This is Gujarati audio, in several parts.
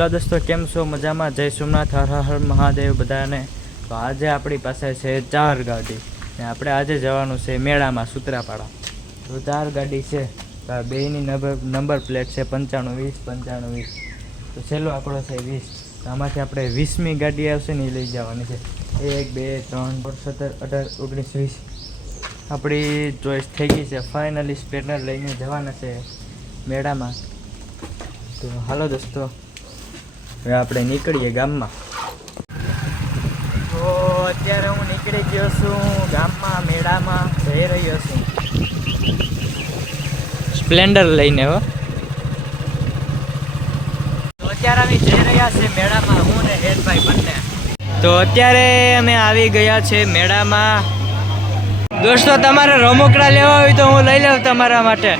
હેલો દોસ્તો, કેમ છો? મજામાં? જય સોમનાથ, હર હર મહાદેવ બધાને. તો આજે આપણી પાસે છે 4 ગાડી ને આપણે આજે જવાનું છે મેળામાં સૂત્રાપાડા. તો 4 ગાડી છે, તો આ બેયની નંબર પ્લેટ છે 9520 9520. તો છેલ્લો આંકડો છે 20. તો આમાંથી આપણે 20મી ગાડી આવશે ને એ લઈ જવાની છે. 1 2 3 4 17 18 19 20 આપણી ચોઈસ થઈ ગઈ છે. ફાઇનલી સ્પ્લેન્ડર લઈને જવાના છે મેળામાં. તો હાલો દોસ્તો, હવે આપણે નીકળીએ ગામમાં. તો અત્યારે હું નીકળી ગયો છું ગામમાં, મેળામાં જઈ રહ્યો છું સ્પ્લેન્ડર લઈને. હો, તો અત્યારે અમે જઈ રહ્યા છે મેળામાં, હું ને હેતભાઈ બંને. તો અત્યારે અમે આવી ગયા છે મેળામાં. દોસ્તો, તમારે રમકડા લેવા હોય તો હું લઈ લઉં તમારા માટે.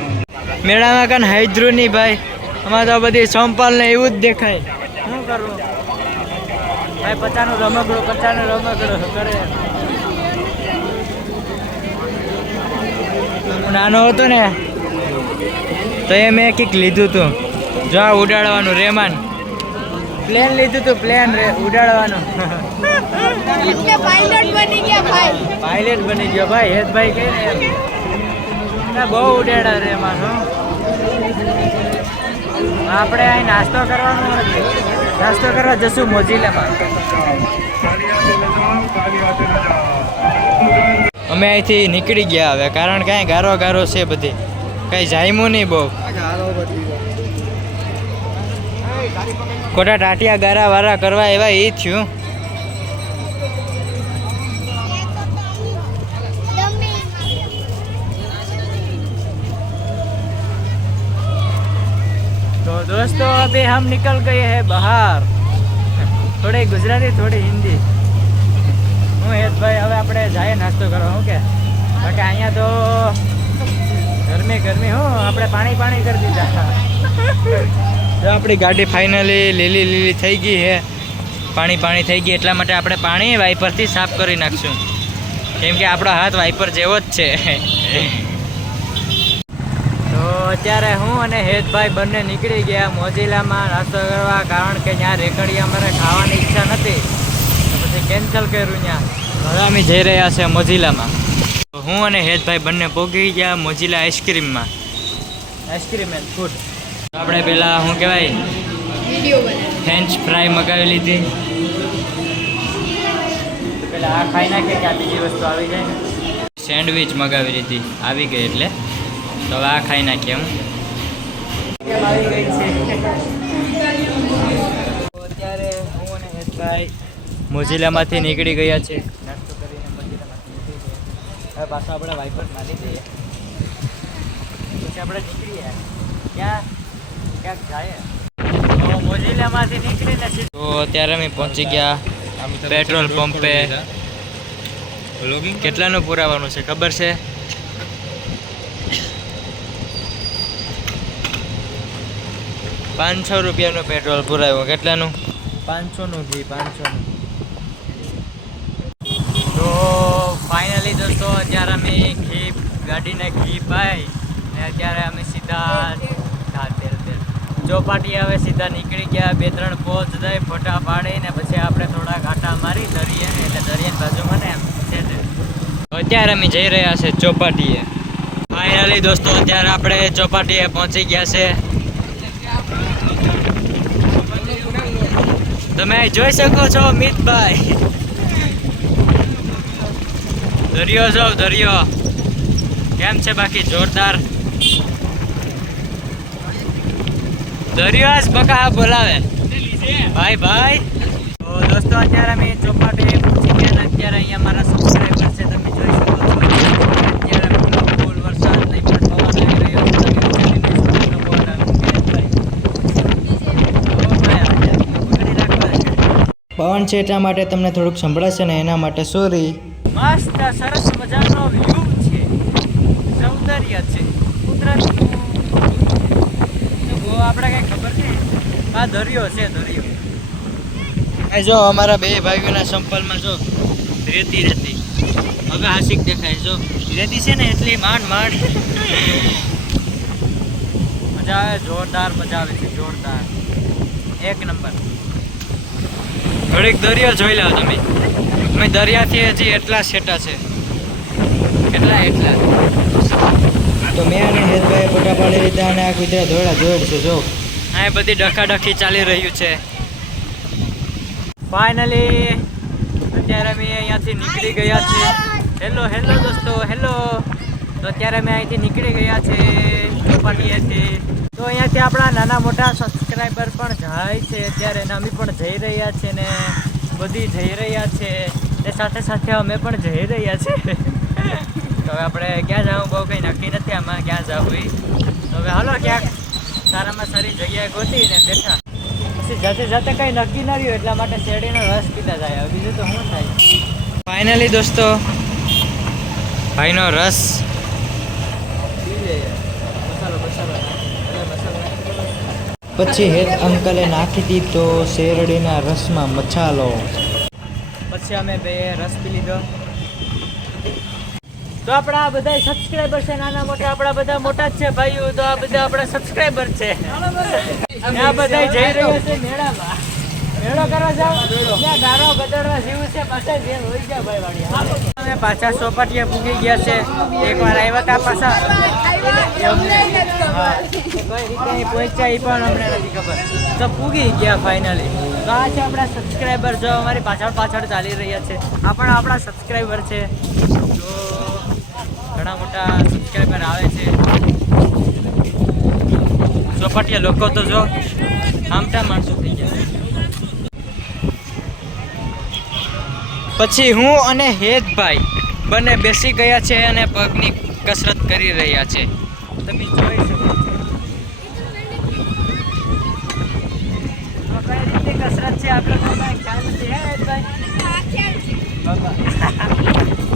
મેળામાં કાન હાઈદ્રું નહીં ભાઈ, આમાં તો બધી સંપાલ ને એવું જ દેખાય. શું કરવું ભાઈ? 50નું રમકડું 50નું રમકડું કરે. હું નાનો હતો ને તો એ મેં કંઈક લીધું હતું, જો આ ઉડાડવાનું રેમાન પ્લેન લીધું હતું, પ્લેન ઉડાડવાનું. પાયલટ બની ગયા ભાઈ. પાયલટ બની ગયો ભાઈ. હેતભાઈ કહે ને બહુ ઉડાડા રેમાન. આપણે અહીં નાસ્તો કરવાનો નથી, નાસ્તો કરવા જશું મોજીલામાં. અમે અહીંથી નીકળી ગયા હવે, કારણ કે અહીં ગારો ગારો છે બધી, કઈ જાયમું નહીં બહુ. ખોટા ટાટિયા ગારા વારા કરવા એવા એ થયું. तो दोस्तों, अभी हम निकल गए हैं बाहर. थोड़ी गुजराती थोड़ी हिंदी. હું હેતભાઈ હવે આપણે જાય નાસ્તો કરવા. શું કે બાકી અહીંયા તો ગરમી ગરમી. હું આપણે પાણી પાણી કરી દીધા. જો આપણી ગાડી ફાઇનલી લીલી લીલી થઈ ગઈ છે, પાણી પાણી થઈ ગઈ. એટલા માટે આપણે પાણી વાઇપરથી સાફ કરી નાખશું, કેમ કે આપણો હાથ વાઇપર જેવો જ છે. તો અત્યારે હું અને હેતભાઈ બંને નીકળી ગયા મોજીલામાં નાસ્તો કરવા, કારણ કે ત્યાં રેકડી અમારે ખાવાની ઈચ્છા નથી, તો પછી કેન્સલ કર્યું ત્યાં. હવે અમે જઈ રહ્યા છે મોજીલામાં. હું અને હેતભાઈ બંને પહોંચી ગયા મોજીલા આઈસ્ક્રીમમાં. Ice cream and food. આપણે પેલા શું કહેવાય, ફ્રેન્ચ ફ્રાય મગાવી લીધી. પેલા આ ખાઈ નાખીએ કે આ બીજી વસ્તુ આવી જાય ને. સેન્ડવિચ મગાવી લીધી, આવી ગઈ એટલે. તો હવે આ ખાઈ નાખીએ. હું આવી ગઈ છે. અત્યારે હું અને હેતભાઈ મોજીલામાંથી નીકળી ગયા છે. નાસ્તો કરીને મોજીલામાંથી નીકળી ગયા. હવે પાછો આપણે વાઇપર મારી દઈએ, પછી આપણે નીકળીએ. ક્યાંક જાય. તો મોજીલામાંથી નીકળીને તો અત્યારે અમે પહોંચી ગયા પેટ્રોલ પંપે. કેટલાનું પુરાવાનું છે ખબર છે? 500 રૂપિયાનું પેટ્રોલ પુરાવ્યું. કેટલાનું? 500નું ઘી, 500નું. તો ફાઇનલી દોસ્તો, અત્યારે અમે ગાડીને ઘી પાઈ ને અત્યારે અમે સીધા ચોપાટી હવે સીધા નીકળી ગયા. 2-3 પોચ દઈ ફોટા પાડીને પછી આપણે થોડા ઘાટા મારી દરિયાને, એટલે દરિયાની બાજુમાં ને છે. અત્યારે અમે જઈ રહ્યા છે ચોપાટીએ. ફાઇનલી દોસ્તો, અત્યારે આપણે ચોપાટીએ પહોંચી ગયા છે. તમે જોઈ શકો છો મિતભાઈ, દરિયો જો દરિયો કેમ છે બાકી જોરદાર. દરિયો આજ બકા બોલાવે ભાઈ ભાઈ. તો દોસ્તો, અત્યારે અમે ચોપાટી પહોંચી ગયા ને અત્યારે અહીંયા મારા સબસ્ક્રાઈબર છે, તમે જોઈ શકો છો. અત્યારે ફૂલ વરસાદ નહીં પણ પવન આવી રહ્યો છે. પવન છે એટલા માટે તમને થોડુંક સંભળાશે ને, એના માટે સોરી. મસ્ત સરસ મજાનો વ્યૂ છે, સૌંદર્ય છે કુદરતનું. આપણે કઈ ખબર નહીં. આ દરિયો છે, દરિયો. જો અમારા બે ભાઈઓના સંપલમાં જો રેતી રેતી. હવે આશિક દેખાય. જો રેતી છે ને એટલી માંડ માંડ. મજા આવે, જોરદાર મજા આવે છે, જોરદાર. એક નંબર. ઘડીક દરિયો જોઈ લો તમે. અમે દરિયાથી હજી એટલા છેટા છે, એટલા. તો મેં અને હેતભાઈ ફોટા પાડી લીધા અને આ કુતરા દોડા દોડ છે. જો આ બધી ડખાડખી ચાલી રહ્યું છે. ફાઇનલી અત્યારે અમે અહીંયાથી નીકળી ગયા છે. હેલો દોસ્તો, હેલો. તો અત્યારે અમે અહીંથી નીકળી ગયા છે ચોપાટીએથી. તો અહીંયાથી આપણા નાના મોટા સબસ્ક્રાઈબર પણ જાય છે અત્યારે, ને અમે પણ જઈ રહ્યા છે ને બધી જઈ રહ્યા છે ને સાથે સાથે અમે પણ જઈ રહ્યા છે. તો હવે આપણે ક્યાં જવું બહુ કંઈ નક્કી નથી આમાં, ક્યાં જવું એ. તો હવે હાલો ક્યાંક સારામાં સારી જગ્યાએ ગોતીને બેઠા. પછી જાતે કંઈ નક્કી ન રહ્યું એટલા માટે શેરડીનો રસ પીતા જાય. બીજું તો શું થાય. ફાઇનલી દોસ્તો ભાઈનો રસ પછી હેત અંકલે નાખી દીધો શેરડીના રસમાં મસાલો. પછી અમે બે રસ પી લીધો. તો આપણા બધા સબસ્ક્રાઈબર છે નાના મોટા, આપણા બધા મોટા જ છે ભાઈઓ. તો આ બધા આપણા સબસ્ક્રાઈબર છે. આ બધા જઈ રહ્યા છે મેળામાં. મેળો કરવા જાવ ત્યાં ગારો ગદડવા જેવું છે. પાછા જેમ હોય ગયા ભાઈ વાડી. અમે પાછા ચોપાટીએ પૂગી ગયા છે. એકવાર આવ્યા હતા પાછા. કઈ રીતે પહોંચ્યા એ પણ અમને નથી ખબર. તો પૂગી ગયા ફાઇનલી. તો આ છે આપણા સબસ્ક્રાઈબર. જો અમારી પાછળ ચાલી રહ્યા છે. આ પણ આપણા સબસ્ક્રાઈબર છે. તો ઘણા મોટા સબસ્ક્રાઈબર આવે છે. ચોપાટીયા લોકો તો જો આમટા માણસો થઈ ગયા. પછી હું અને હેતભાઈ બંને બેસી ગયા છે અને પગની કસરત કરી રહ્યા છે. તમે જોઈ શકો છો કઈ રીતે કસરત છે. આપણે ખ્યાલ નથી. હે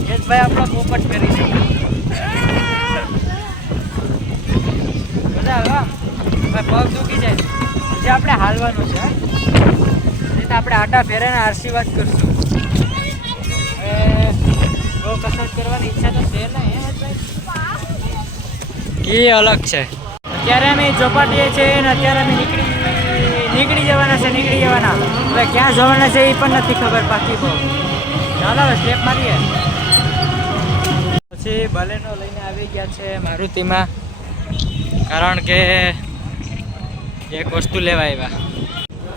હેતભાઈ આપણો પોપટ કરી છે. બધા પગ દુખી જાય જે આપણે હાલવાનું છે. આપણે આટા ફેરાને આશીર્વાદ કરશું. બહુ કસરત કરવાની ઈચ્છા તો છે ને. એ અલગ છે. અત્યારે અમે ચોપાટીએ છીએ ને અત્યારે અમે નીકળી જવાના છે. હવે ક્યાં જવાના છે એ પણ નથી ખબર પાકી. બહુ ચાલો હવે સ્ટેપ મારીએ. પછી બલેનો લઈને આવી ગયા છે મારુતિમાં, કારણ કે એક વસ્તુ લેવા આવ્યા.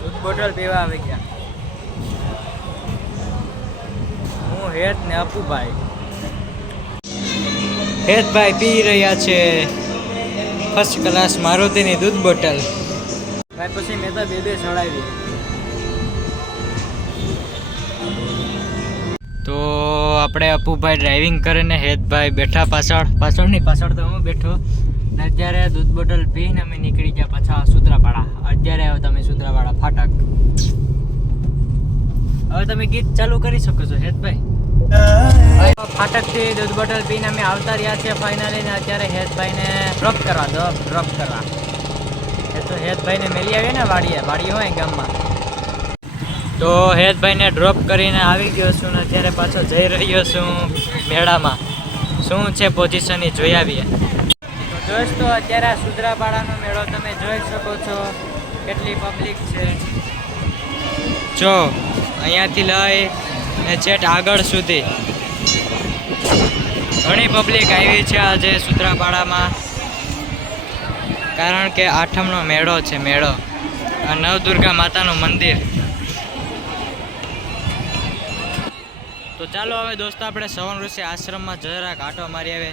દૂધ બોટલ પીવા આવી ગયા. હું હેત ને અપુભાઈ. હેતભાઈ પી રહ્યા છે ફર્સ્ટ ક્લાસ મારુતિની દૂધ બોટલ. ભાઈ પછી મેં તો બે ચડાવી. તો આપણે અપુભાઈ ડ્રાઇવિંગ કરીને હેતભાઈ બેઠા પાછળની પાછળ તો હું બેઠો ને. અત્યારે દૂધ બોટલ પીને અમે નીકળી ગયા પાછા સૂત્રાપાડા. અત્યારે આવ્યો તમે સૂત્રાપાડા ફાટક. હવે તમે ગીત ચાલુ કરી શકો છો હેતભાઈ. ફાટકથી દૂધ બોટલ પીને અમે આવતા રહ્યા છે ફાઇનલી. ને અત્યારે હેતભાઈને ડ્રોપ કરવા. એ તો હેતભાઈને મેલી આવીએ ને વાડીએ હોય ગામમાં. તો હેતભાઈને ડ્રોપ કરીને આવી ગયો છું ને અત્યારે પાછો જઈ રહ્યો છું મેળામાં. શું છે પોઝિશન એ જોઈ આવીએ. તો દોસ્તો અત્યારે આ સૂત્રાપાડાનો મેળો તમે જોઈ શકો છો કેટલી પબ્લિક છે. જો અહીંયાથી લઈ ને છેટ આગળ સુધી ઘણી પબ્લિક આવી છે આજે સૂત્રાપાડામાં, કારણ કે આઠમનો મેળો છે. આ નવદુર્ગા માતાનું મંદિર. તો ચાલો હવે દોસ્તો આપણે સવન ઋષિ આશ્રમમાં જરાક આંટો મારી આવે,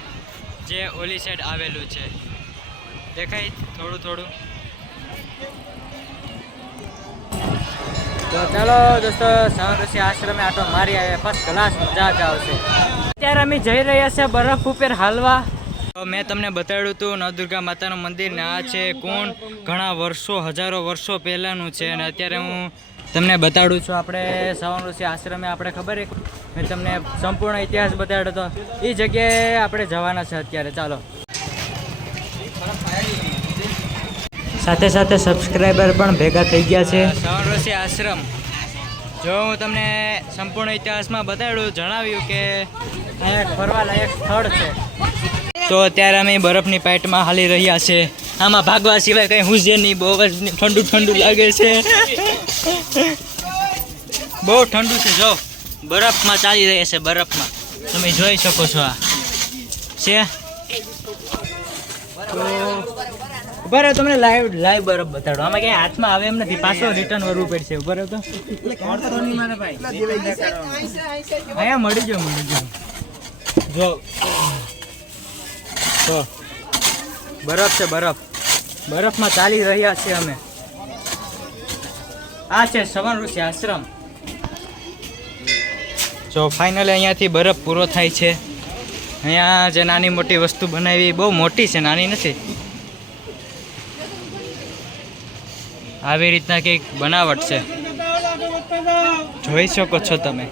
જે ઓલી સાઈડ આવેલું છે. દેખાય થોડું. તો ચાલો દોસ્તો સવન ઋષિ આશ્રમે આંટો મારી આવે. ફર્સ્ટ ક્લાસ મજા જ આવશે. અત્યારે અમે જઈ રહ્યા છે બરફ ઉપર હાલવા. તો મેં તમને બતાવ્યું હતું નવદુર્ગા માતાનું મંદિર ને આ છે કુંડ. ઘણા હજારો વર્ષો પહેલાંનું છે. અને અત્યારે હું તમને બતાડું છું આપણે સવન ઋષિ આશ્રમે. આપણે ખબર મેં તમને સંપૂર્ણ ઇતિહાસ બતાડ્યો હતો. એ જગ્યાએ આપણે જવાના છે અત્યારે. ચાલો. સાથે સાથે સબસ્ક્રાઈબર પણ ભેગા થઈ ગયા છે. સવન ઋષિ આશ્રમ જો હું તમને સંપૂર્ણ ઇતિહાસમાં બતાડ્યું, જણાવ્યું કે અહીંયા ફરવા લાયક સ્થળ છે. તો અત્યારે અમે બરફની પાઇટમાં હાલી રહ્યા છે. આમાં ભાગવા સિવાય કંઈ હુંજે નહીં. બહુ જ ઠંડુ ઠંડુ લાગે છે. બહુ ઠંડુ છે. જો બરફમાં ચાલી રહ્યા છે. બરફમાં તમે જોઈ શકો છો. આ છે ઉભા રહો, તમને લાઈવ બરફ બતાડો. આમાં ક્યાંય હાથમાં આવે એમ નથી. પાછો રિટર્ન કરવું પડશે. ઉભા રહો તો અહીંયા મળી જાઓ. જો તો બરફ છે. બરફમાં ચાલી રહ્યા છે અમે. આ છે સવન ઋષિ આશ્રમ. જો ફાઇનલી અહીંયાથી બરફ પૂરો થાય છે. અહીંયા જે નાની મોટી વસ્તુ બનાવી બહુ મોટી છે, નાની નથી. આવી રીતના કંઈક બનાવટ છે. જોઈ શકો છો તમે.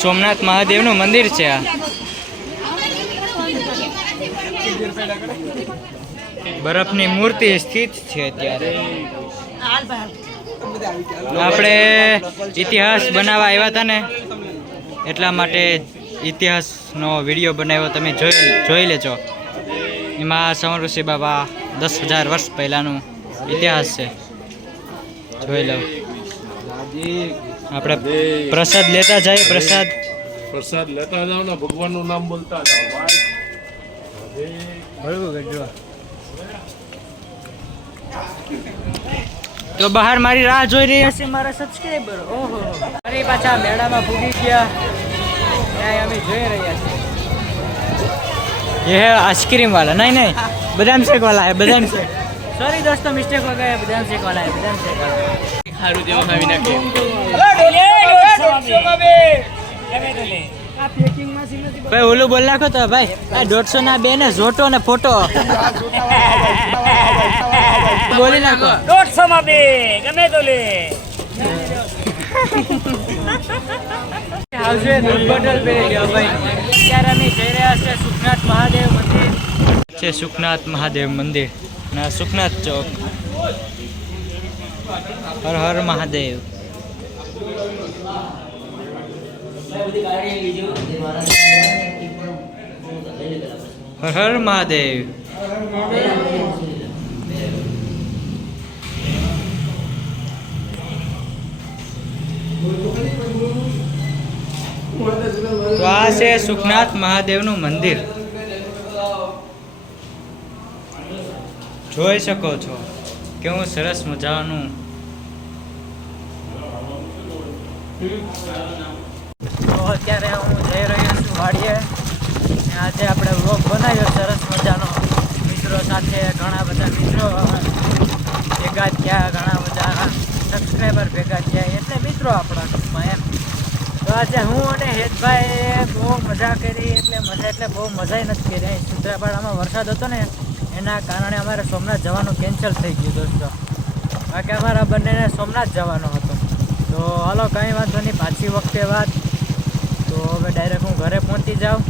સોમનાથ મહાદેવનું મંદિર છે આ. બરફની મૂર્તિ સ્થિત છે અત્યારે. આપણે ઇતિહાસ બનાવવા આવ્યા હતા ને, એટલા માટે ઇતિહાસનો વિડીયો બનાવ્યો. તમે જોઈ લેજો. એમાં સવન ઋષિ બાબા 10,000 વર્ષ પહેલાંનું ઇતિહાસ છે. જોઈ લો. આપણે પ્રસાદ લેતા જઈએ. પ્રસાદ લેતા જાઓ ને, ભગવાનનું નામ બોલતા જાઓ. તો બહાર મારી રાહ જોઈ રહ્યા છે મારા સબસ્ક્રાઈબર. ઓહો, ફરી પાછા મેળામાં પૂગી ગયા. ત્યાં અમે જોઈ રહ્યા છીએ. ये है आइसक्रीम वाला. नहीं बादाम शेक वाला है. बादाम शेक. सॉरी दोस्तों, मिस्टेक हो गया. बादाम शेक वाला है. बादाम शेक वाला. खारू देवा खावी नाखे. भाई ओલું બોલ નાખો તો ભાઈ. આ 150 ના બે ને જોટો ને ફોટો બોલી નાખો. 150 માં બે ગમે તો લે. આવશે દૂધ બોટલ પહેરી લ્યો ભાઈ. અત્યારે અમે જઈ રહ્યા છે સુખનાથ મહાદેવ મંદિર. છે સુખનાથ મહાદેવ મંદિર ના સુખનાથ ચોક. હર હર મહાદેવ. હર હર મહાદેવ. તો આ છે સુખનાથ મહાદેવનું મંદિર. જોઈ શકો છો કેવું સરસ મજાનું. તો અત્યારે હું જઈ રહ્યો છું વાડીએ. આજે આપણે વ્લોગ બનાવ્યો સરસ મજાનો. મિત્રો સાથે ઘણા બધા મિત્રો ભેગા થયા, ઘણા બધા સબસ્ક્રાઈબર ભેગા થયા, એટલે મિત્રો આપણા ટૂંકમાં એમ. તો આજે હું અને હેતભાઈએ બહુ મજા કરી. એટલે બહુ મજા નથી કરી. અહીં સૂત્રાપાડામાં વરસાદ હતો ને, એના કારણે અમારે સોમનાથ જવાનું કેન્સલ થઈ ગયું દોસ્તો. બાકી અમારા બંનેને સોમનાથ જવાનો હતો. તો હાલો કંઈ વાંધો નહીં, પાછી વખતે વાત. તો હવે ડાયરેક્ટ હું ઘરે પહોંચી જાઉં.